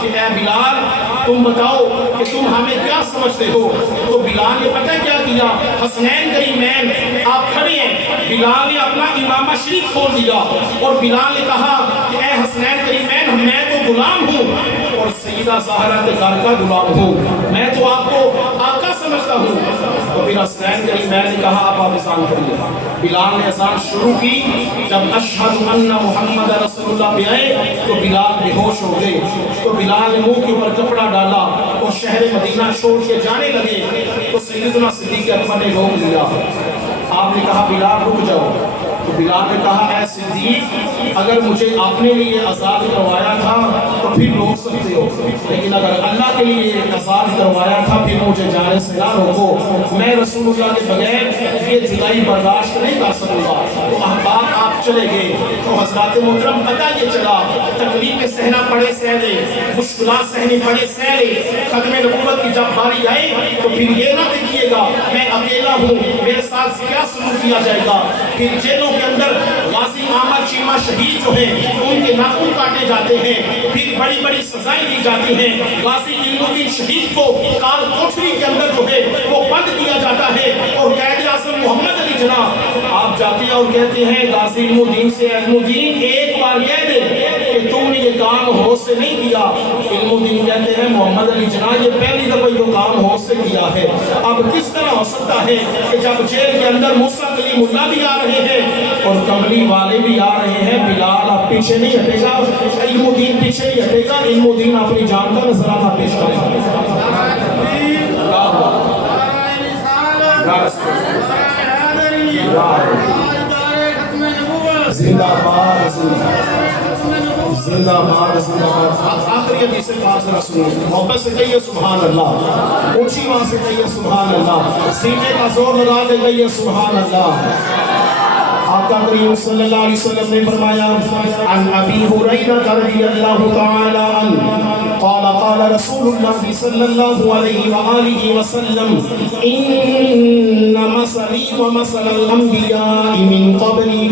کہ اے بلال تم بتاؤ کہ تم ہمیں کیا سمجھتے ہو؟ تو بلال نے پتہ کیا کیا؟ حسنین کریمین آپ کھڑے ہیں، بلال نے اپنا امامہ شریف کھول دیا اور بلال نے کہا کہ اے حسنین کریمین میں تو غلام ہوں اور سیدہ زہرا کے گھر کا غلام ہوں، میں تو آپ کو آقا سمجھتا ہوں۔ تو پھر حسنین کریمین نے کہا آپ اذان کریے۔ بلال نے اذان شروع کی، جب اشہد ان محمد رسول اللہ پہ آئے تو بلال بے ہوش ہو گئے۔ تو بلال نے منہ کے اوپر کپڑا ڈالا اور شہر مدینہ چھوڑ کے جانے لگے تو سیدنا صدیق اکبر نے روک لیا۔ آپ نے کہا بلال رک جاؤ۔ تو بلال نے کہا اے صدیق اگر مجھے آپ نے لیے آزاد کروایا تھا تو پھر روک سکتے ہو، لیکن اگر اللہ کے لیے آزاد کروایا تھا پھر مجھے جانے سے نہ روکو، میں رسول اللہ کے بغیر یہ جدائی برداشت نہیں کر سکوں گا۔ تو احباب آپ چلے گئے تو حضرات محترم پتہ یہ چلا تکلیفیں سہنا پڑے سہ لے، مشکلات سہنی پڑے سہ لے، ختم نبوت کی جب باری آئے تو پھر یہ نہ دیکھیے گا میں اکیلا ہوں میرے ساتھ کیا سلوک کیا جائے گا۔ پھر جیلوں کے اندر غازی احمد چیمہ شہید جو ہیں ان کے ناخن کاٹے جاتے ہیں، پھر بڑی بڑی سزائیں دی جاتی ہیں۔ غازی علم الدین شہید کو کال کوٹری کے اندر جو ہے وہ بند کیا جاتا ہے اور قائد اعظم محمد علی جناح آپ جاتے ہیں اور کہتے ہیں غازی علم الدین سے علم الدین ایک بار کہہ دے کہ تم نے یہ کام ہوش سے نہیں کیا۔ علم الدین کہتے ہیں محمد علی جناح یہ پہلی دفعہ یہ کام ہوش سے کیا ہے۔ اب کس طرح ہو سکتا ہے کہ جب جیل کے اندر موسیٰ کلیم اللہ بھی آ رہے ہیں اور کملی والے بھی آ رہے ہیں، بلال آپ پیچھے نہیں ہٹے گا، علم الدین پیچھے نہیں ہٹے گا، علم الدین اپنی جان کا نذرانہ پیش کرے گا۔ زندہ باد زندہ باد زندہ باد۔ آخری حدیث پاک ذرا سنو، محبت سے کہیے سبحان اللہ، اونچی آواز سے کہیے سبحان اللہ، سینے کا زور لگا کے کہیے سبحان اللہ۔ آقا کریم صلی اللہ علیہ وسلم نے فرمایا عن ابی ہریرہ رضی اللہ تعالی عنہ قال قال رسول اللہ صلی اللہ علیہ وآلہ وسلم انما مثلی ومثل الانبیاء من قبلی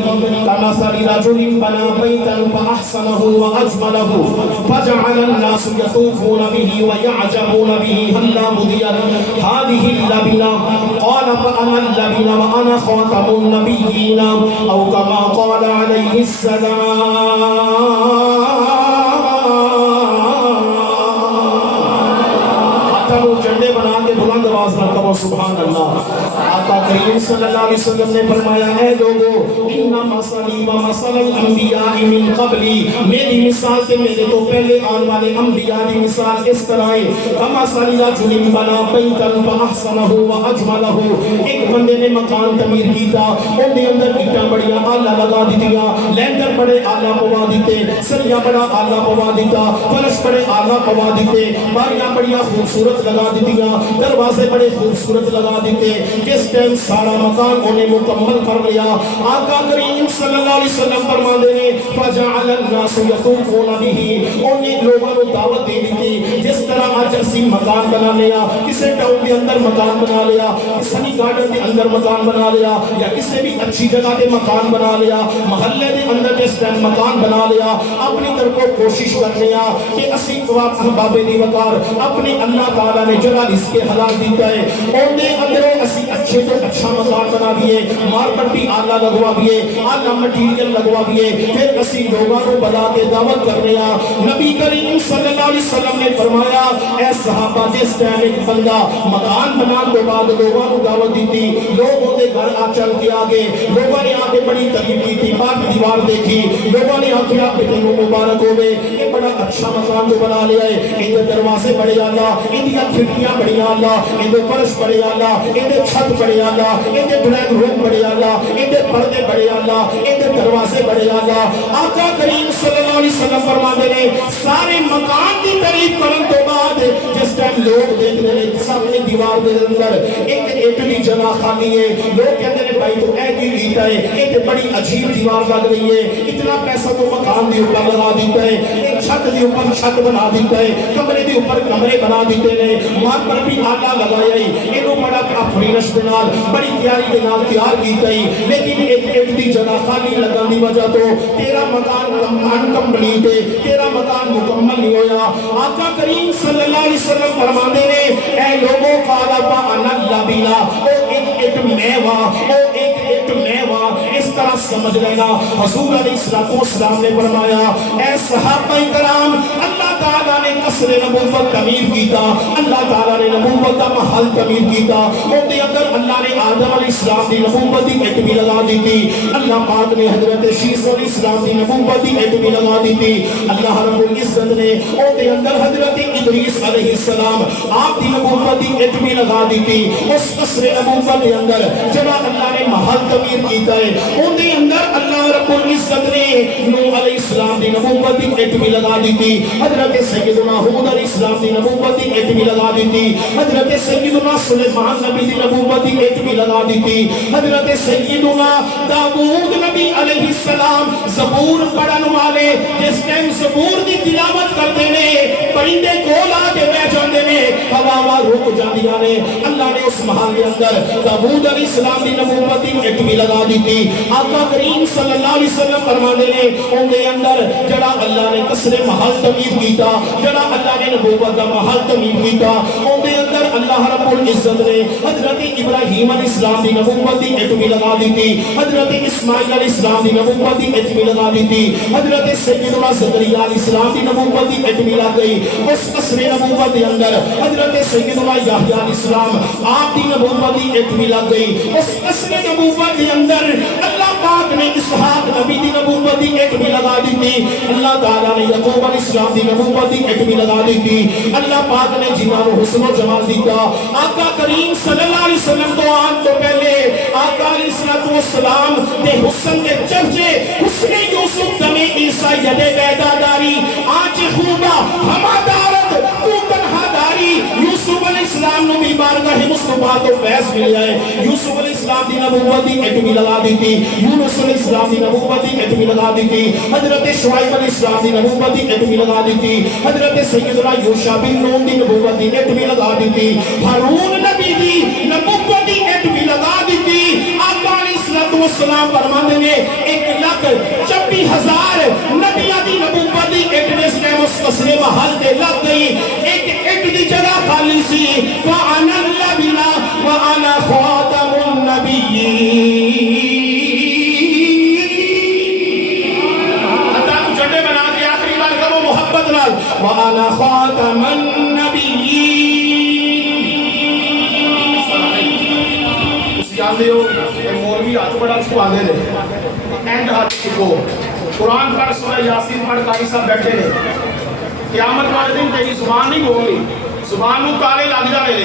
کمثل رجل بنى بیتا فاحسنه واجمله فجعل الناس يطوفون به ويعجبون به هلا مضيت هذه اللبنة قال فأنا اللبنة وأنا خاتم النبيين أو كما قال عليه السلام. جھنڈے بنا کے بلند آواز میں کہو سبحان اللہ. آقا کریم صلی اللہ علیہ وسلم نے فرمایا اے لوگو ان مثلی و مثل الانبیاء من قبلی، میری مثال تے میرے تو پہلے آن والے انبیاء دی مثال اس طرح ہے کمثل رجل بنا بیتا فاحسنہ واجملہ. ایک بندے نے مکان تعمیر کیتا، ان دے اندر اٹاں بڑیاں اعلی لگا دتیاں، لینڈر بڑے اعلی پوا دیتے، سریاں بڑا اعلی پوا دیتا، فرش بڑے اعلی پوا دیتے، باریاں بڑیاں خوبصورت لگا دیتیاں، دروازے بڑے خوبصورت لگا دیتے. جس ٹائم سارا مکان انہیں مکمل کر لیا، آقا کریم صلی اللہ علیہ وسلم فرماندے نے فجعل الناس يطوفون به، انہیں لوگوں کو دعوت دے دی. جس طرح آج اسی مکان بنا لیا، کسی ٹاؤن کے اندر مکان بنا لیا، کسی گارڈن کے اندر مکان بنا لیا، یا کسی بھی اچھی جگہ کے مکان بنا لیا، محلے کے اندر جس ٹائم مکان بنا لیا، اپنی طرف کوشش کرنے کہ اسی بابے دی وقار اپنی اللہ تعالیٰ نے جگہ اس کے حلال دیتا ہے، اوندے اندروں اسی اچھے تو اچھا مکان بنا دیئے، ماربل بھی آلہ لگوا دیئے، آلہ مٹیریل لگوا دیئے، پھر اسی لوگوں کو بلا کے دعوت کرنے. نبی کریم صلی اللہ علیہ وسلم نے فرمایا اے صحابہ جس ٹائم ایک بندہ مکان بنان کے بعد لوگوں کو دعوت دیتی، لوگ اندے گھر آ چل کے آگے، لوگوں نے آگے بڑی تعریف کی تھی، پاک دیوار دیکھی، لوگوں نے آگے آپ کے دنوں مبارک ہوئے، یہ بڑا اچھا مکان جو بنا لیا ہے، اندے دروازے بڑے آلہ، اندیا کھڑکیاں بڑی آلہ، اندے فرش بڑے آلہ، اندے چھت بڑے آلہ، اندے ڈرائنگ روم بڑے آلہ، اندے پردے بڑے آلہ، اندے دروازے بڑے آلہ. آقا کریم صلی اللہ علیہ وسلم فرماتے ہیں سارے مکان کی تعریف کرن تو بعد جس ٹائم لوگ دیکھ رہے ہیں سامنے دیوار دے اندر ایک ایٹلی جگہ خالی ہے، لوگ کہتے ہیں بھائی تو اے کی لیتا ہے، ایک بڑی عجیب دیوار لگ رہی ہے، اتنا پیسہ تو مکان دی اوپر لگا دیتا ہے، ایک چھت دی اوپر چھت بنا دیتا ہے، کمرے دی اوپر کمرے بنا دیتے ہیں، وہاں پر بھی آلہ لگایا ہے، انہوں بڑا فرینش دنال بڑی تیاری دنال تیار کیتا ہے، لیکن ایک دی جگہ خالی لگا دی وجہ تو تیرا مکان انکمپلیٹ ہے، تیرا مکان مکمل نہیں ہویا. آقا کریم صلی اللہ علیہ وسلم فرماندے نے اے لوگوں قال فانا اللبنہ، او ایک میوہ، او ایک میوہ، اس طرح سمجھ لینا. حضور علیہ السلام نے فرمایا اے صحابہ کرام اللہ تعالیٰ نے قصر نبوت تعمیر کیتا، اللہ تعالیٰ نے نبوت کا محل تعمیر کیتا، ان کے اندر اللہ نے آدم علیہ السلام کی نبوت کی ایٹ بھی لگا دی تھی، اللہ پاک نے حضرت شیس علیہ السلام کی نبوت کی ایٹ بھی لگا دی تھی، اللہ رب العزت نے ان کے اندر حضرت ادریس علیہ السلام آپ کی نبوت کی ایٹ بھی لگا دی تھی. اس قصر نبوت کے اندر جب اللہ نے محل تعمیر کیتا ہے ان کے اندر اللہ رب العزت نے نوح علیہ السلام کی نبوت کی ایٹ بھی لگا دی تھی، حضرت سیدنا حود علیہ السلام کی نبوت کی ایٹ بھی لگا دی تھی، حضرت سیدنا سلیمان نبی کی نبوت کی ایٹ بھی لگا دی تھی، حضرت سیدنا داؤد نبی علیہ السلام زبور پڑھن والے جس ٹائم زبور کی تلاوت کرتے ہیں پرندے کول آ کے بیٹھ جاندے نے، ہوا رک جاندیاں نے. اللہ نے اس محل کے اندر داؤد علیہ السلام کی نبوت کی ایٹ بھی لگا دی تھی. آقا کریم صلی اللہ علیہ وسلم فرماندے نے ان کے اندر جڑا اللہ نے قصر محل تعمیر کیتا، جڑا اللہ نے نبوت کا محل تعمیر کیتا، ان کے اندر اللہ رب العزت نے حضرت ابراہیم علیہ السلام کی نبوت کی ایٹ بھی لگا دی تھی، حضرت اسماعیل علیہ السلام کی نبوت کی ایٹ بھی لگا دی تھی، حضرت سیدنا زکریا علیہ السلام کی نبوت کی ایٹ بھی لگ گئی. اس قصر نبوت کے اندر حضرت سیدنا یحییٰ علیہ السلام آپ کی نبوت کی ایٹ بھی لگ گئی. اس قصر نبوت کے اندر اللہ پاک نے اسحاق نبی کی نبوت کی ایٹ بھی لگا دی تھی، اللہ تعالیٰ نے یعقوب علیہ السلام کی نبوت کی ایٹ بھی لگا دی تھی. اللہ پاک نے جنہاں کو حسن و جمال دیتا. آقا کریم صلی اللہ علیہ وسلم تو آن تو پہلے آقا علیہ السلام دے حسن کے چرچے حسن یوسف دمی عیسیٰ ید بیدہ داری آنچ خوبہ ہما دارت تو تنہا داری. یوسف علیہ السلام نے بھی بارگاہ مصطفیٰ تو فیض مل جائے. یوسف علیہ السلام دی نبوت کی ایٹ بھی لگا دی تھی، یونس علیہ السلام دی نبوت کی ایٹ بھی لگا دی تھی، حضرت شعیب علیہ السلام دی نبوت کی ایٹ بھی لگا دی تھی، حضرت سیدنا یوشع بن نون دی نبوت کی ایٹ بھی لگا دی تھی، ہارون نبی دی نبوت کی ایٹ بھی لگا دی تھی. والسلام فرماتے ہیں 1,26,000 نبیاں دی نبوت دی ایک اس ٹائم اس مسئلے محل تے لگ گئی ایک دی جگہ خالی سی وَأَنَا النَّبِيُّ وَأَنَا خَاتَمُ النَّبِيِّينَ وَأَنَا خَاتَمَ النَّبِيِّينَ اس جانتے ہو کہ مولوی ہاتھ بڑا چھپانے نے اینڈ ہاتھ چھپو قرآن پڑھ سورہ یاسین پڑھ قاری صاحب بیٹھے نے قیامت والے دن تیری زبان نہیں بولنی زبان نو تالے لگ جانے نے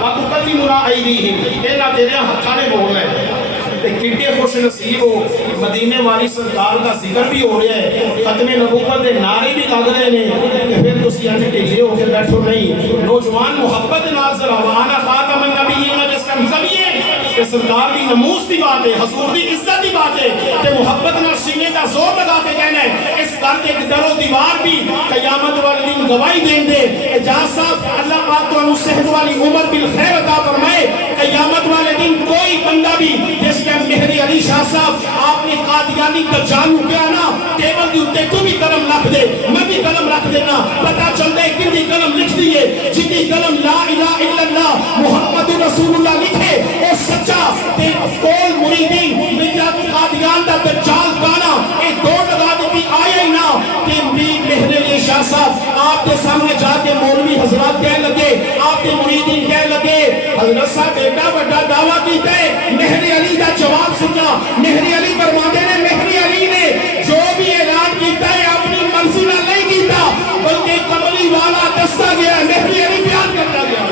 وَتُكَلِّمُنَا أَيْدِيهِمْ کہنا تیرے ہتھاں نے بولنا ہے کتنے خوش نصیب ہو مدینے والی سرکار کا ذکر بھی ہو رہا ہے ختم نبوت دے نعرے بھی لگ رہے ہیں پھر تسی انج ڈھیلے ہو کے بیٹھو نہیں نوجوان محبت نال ذرا وَأَنَا خَاتَمَ النَّبِيِّينَ جس کا مطلب یہ ہے کہ سرکار کی نموز دی بات ہے حضور دی عزت دی بات ہے کہ محبت نال سینے کا زور لگا کے کہنا ہے اس گھر کے در و دیوار بھی قیامت والے دن گواہی دیں گے اعجاز صاحب اللہ پاک تو صحت والی عمر بالخیر عطا فرمائے قیامت والے دن کوئی بندہ بھی جس مہری علی شاہ صاحب آپ نے قادیانی دجال نو کیا نا ٹیبل دی اوتے تو بھی قلم رکھ دے میں بھی قلم رکھ دینا پتہ چل دے کتنی قلم لکھ دیے جتنی قلم لا الہ الا اللہ محمد رسول اللہ لکھے او سچا تے کول مریدین میرا قادیان دا دجال گانا اے دوڑ لگا دی آیا ہی نا کہ مہری علی شاہ صاحب آپ کے سامنے جا کے مولوی حضرات کہنے لگے آپ کے مریدین کہنے لگے حضرت صاحب بیٹا بڑا دعویٰ کیتا ہے مہری علی دا جواب سننا مہری علی فرماتے نے مہری علی نے جو بھی اعلان کیتا ہے اپنی منزل نہیں کیتا بلکہ کملی والا دستا گیا مہری علی بیان کرتا گیا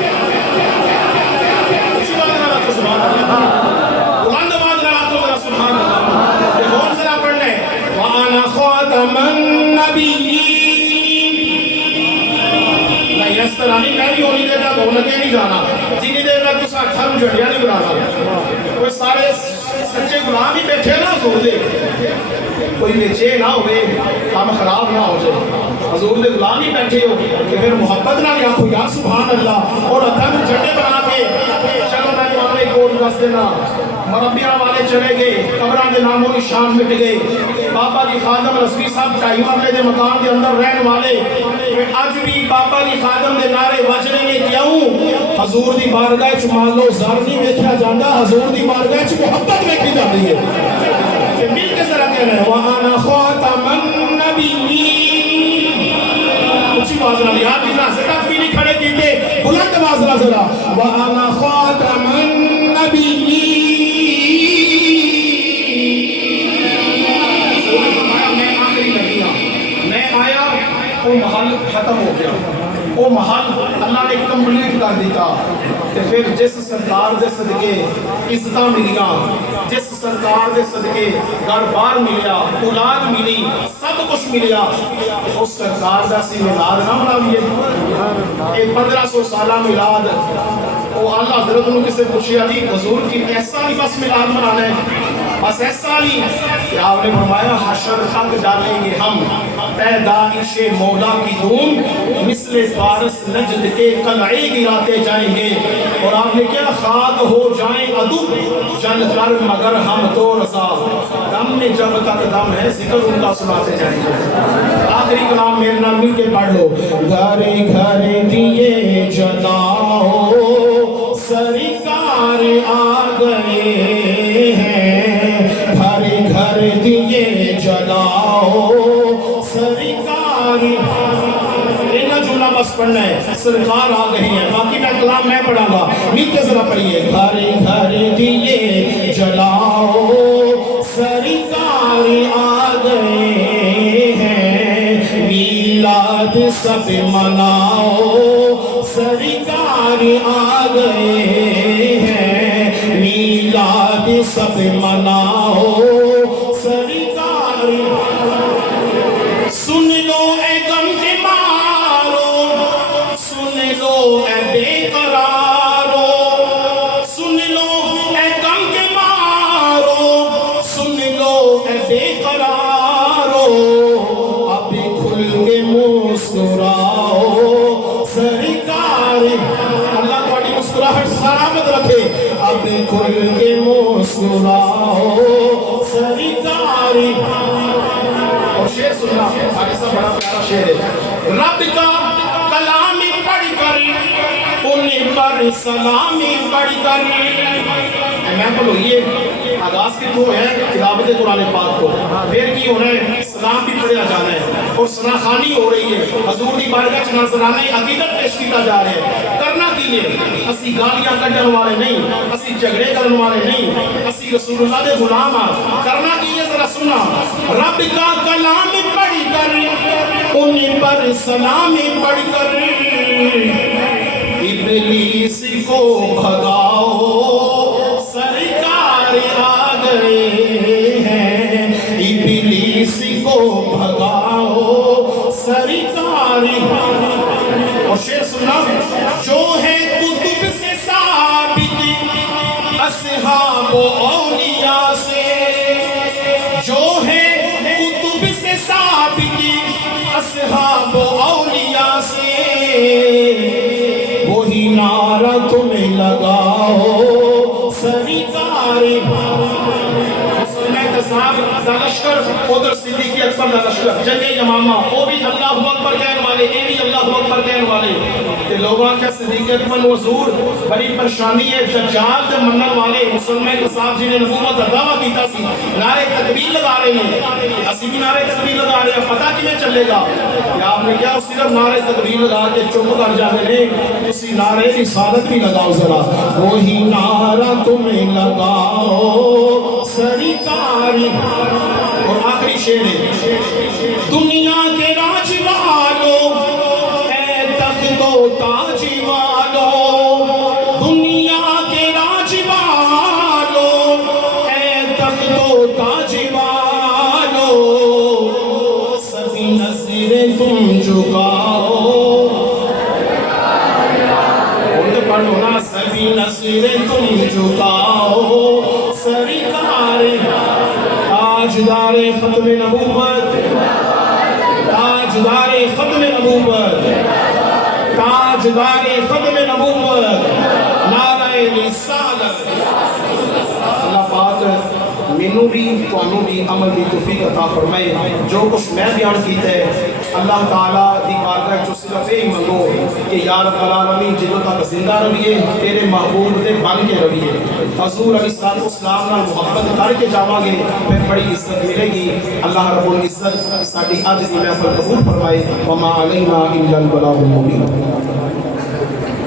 سبحان اللہ بلند آواز لگا تو سبحان اللہ اور ذرا پڑھنا ہے وَأَنَا خَاتَمَ النَّبِيِّينَ نہیں اس طرح نہیں میں بھی ہونی دیر تک ہو لگے نہیں جانا جنہی دیر تک اس اچھا جڑیا نہیں بنانا کوئی سارے سچے غلام ہی بیٹھے نہ حضور دے کوئی بیچے نہ ہوئے کام خراب نہ ہو جائے حضور دے غلام ہی بیٹھے ہو کہ پھر محبت نہ لیا کو یا سبحان اللہ اور اتھا میں جھڑے بنا کے چلو میں نے آنے کو دس دینا مربیہ والے چلے گئے قبران دے ناموں نشان مٹ گئے بابا جی خادم رسوی صاحب ٹائی مرلے دے مکان دے اندر رہن والے آج بھی بابا جی خادم دے نعرے بجنے میں کیوں حضور دی بارگاہ چ مان لو زار نہیں دیکھا جاتا حضور دی بارگاہ چ محبت دیکھی جاتی ہے کہ مل کے ذرا کہہ رہے ہیں وَأَنَا خَاتَمَ النَّبِيِّينَ اچھی آواز نہ لیا جتنا سے تک بھی نہیں کھڑے کیتے بلند آواز نہ ذرا وَأَنَا خَاتَمَ النَّبِيِّينَ وہ محل ختم ہو گیا وہ محل اللہ نے کمپلیٹ کر دیتا کہ پھر جس سرکار دے صدقے عزتاں ملیاں جس سرکار دے صدقے گھر بار ملیا اولاد ملی سب کچھ ملیا اس سرکار دا سی میلاد نہ مناویے ایک 1500 سالہ میلاد وہ اللہ حضرت نے کسے پوچھیا دی حضور کی ایسا نہیں بس میلاد منانا ہے بس ایسا نہیں کہ آپ نے فرمایا حشر تک ڈالیں گے ہم پیدائش مولا کی دھوم مثل فارس نجد کے قلعے گراتے جائیں گے اور آپ نے کیا خاک ہو جائیں عدو جل کر مگر ہم تو رضا دم میں جب تک دم ہے ذکر ان کا سناتے جائیں گے آخری کلام میرے نام مل کے پڑھ لو گھر گھر دیے جلاؤ سرکار آ گئے ہیں گھر گھر دیے جلاؤ سرکار اینا جملہ بس پڑھنا ہے سرکار آ گئی ہے باقی میں کلام میں پڑھا گا مل کے ذرا پڑھیے گھر گھر دیے جلاؤ سرکار آ گئے ہیں میلاد سب مناؤ سرکار آ گئے ہیں میلاد سب مناؤ سرکار سن لو اے غم کے مارو سن لو اے بے قرارو سن لو اے غم کے مارو سن لو اے بے قرارو اب کھل کے مسکراؤ سرکار اللہ تمہاری مسکراہٹ سلامت رکھے اب کھل کے مسکراؤ بھائی صاحب بڑا پیارا شعر ہے. رب کا کلام پڑھ کر ان پر سلامی پڑھ کر. محفل ہوئی ہے آغاز کے تو ہے تلاوت قرآن پاک کو, پھر کی ہو رہا ہے سلام بھی پڑھیا جانا ہے اور سناخانی ہو رہی ہے حضور دی بارگاہ چ نذرانے عقیدت پیش کیتا جا رہا ہے. کرنا کی ہے اسی گالیاں کڈن والے نہیں, اسی جھگڑے کرن والے نہیں, اسی رسول اللہ دے غلام ہاں. کرنا کی ہے ذرا سنا. رب کا کلام پڑھ کر ان پر سلام پڑھ کر ابلیس کو بھگاؤ سرکار آ گئے ہیں. ابلیس کو بھگاؤ سرکار. اور شعر سننا. جو ہے کتب سے ثابت اصحاب و اولیاء سے, جو ہے کتب سے ثابت اصحاب و اولیاء سے, وہی نعرہ تمہیں لگاؤ سرکار. صاحب لشکر ادھر صدیق اکبر کا لشکر جنگ یمامہ, وہ بھی اللہ اکبر کہنے والے, یہ بھی اللہ اکبر کہنے والے. تے لوگوں کے صدیق اکبر حضور بڑی پریشانی ہے, دجال دے منن والے مسلمان کے صاحب جی نے نبوت کا دعویٰ کیتا سی, نعرے تکبیر لگا رہے ہیں, اسی بھی نعرے تکبیر لگا رہے ہیں, پتہ کیویں چلے گا کہ آپ نے کیا صرف نعرے تکبیر لگا کے چپ کر جانے نے, اسی نعرے رسالت بھی لگاؤ ذرا. وہی نعرہ تمہیں لگاؤ سرکار. اور آخری شعر ہے. دنیا کے راج والوں اے تخت و تاج والوں, دنیا کے راج والوں اے تخت و تاج والوں, سبھی نظریں تم جھکاؤ. بولتے پڑھو نا. سبھی نظریں تم جھکاؤ سرکار. تاجدار ختم نبوت, تاجدار ختم نبوت, تاجدار ختم نبوت, نعرہ رسالت. اللہ پاک مینوں بھی تانوں بھی عمل دی توفیق عطا فرمائے. جو کچھ میں بیان کیتا ہے اللہ تعالیٰ دی بارگاہ جو صرف یہ منگو کہ یا رب العالمین جدوں تک زندہ رہیے تیرے محبوب دے بن کے رہیے. حضور علیہ السلام نال محبت کر کے جاواں گے پھر بڑی عزت ملے گی. اللہ رب العزت ساڈی اج دی محفل قبول فرمائے. وما علینا الا البلاغ المبین.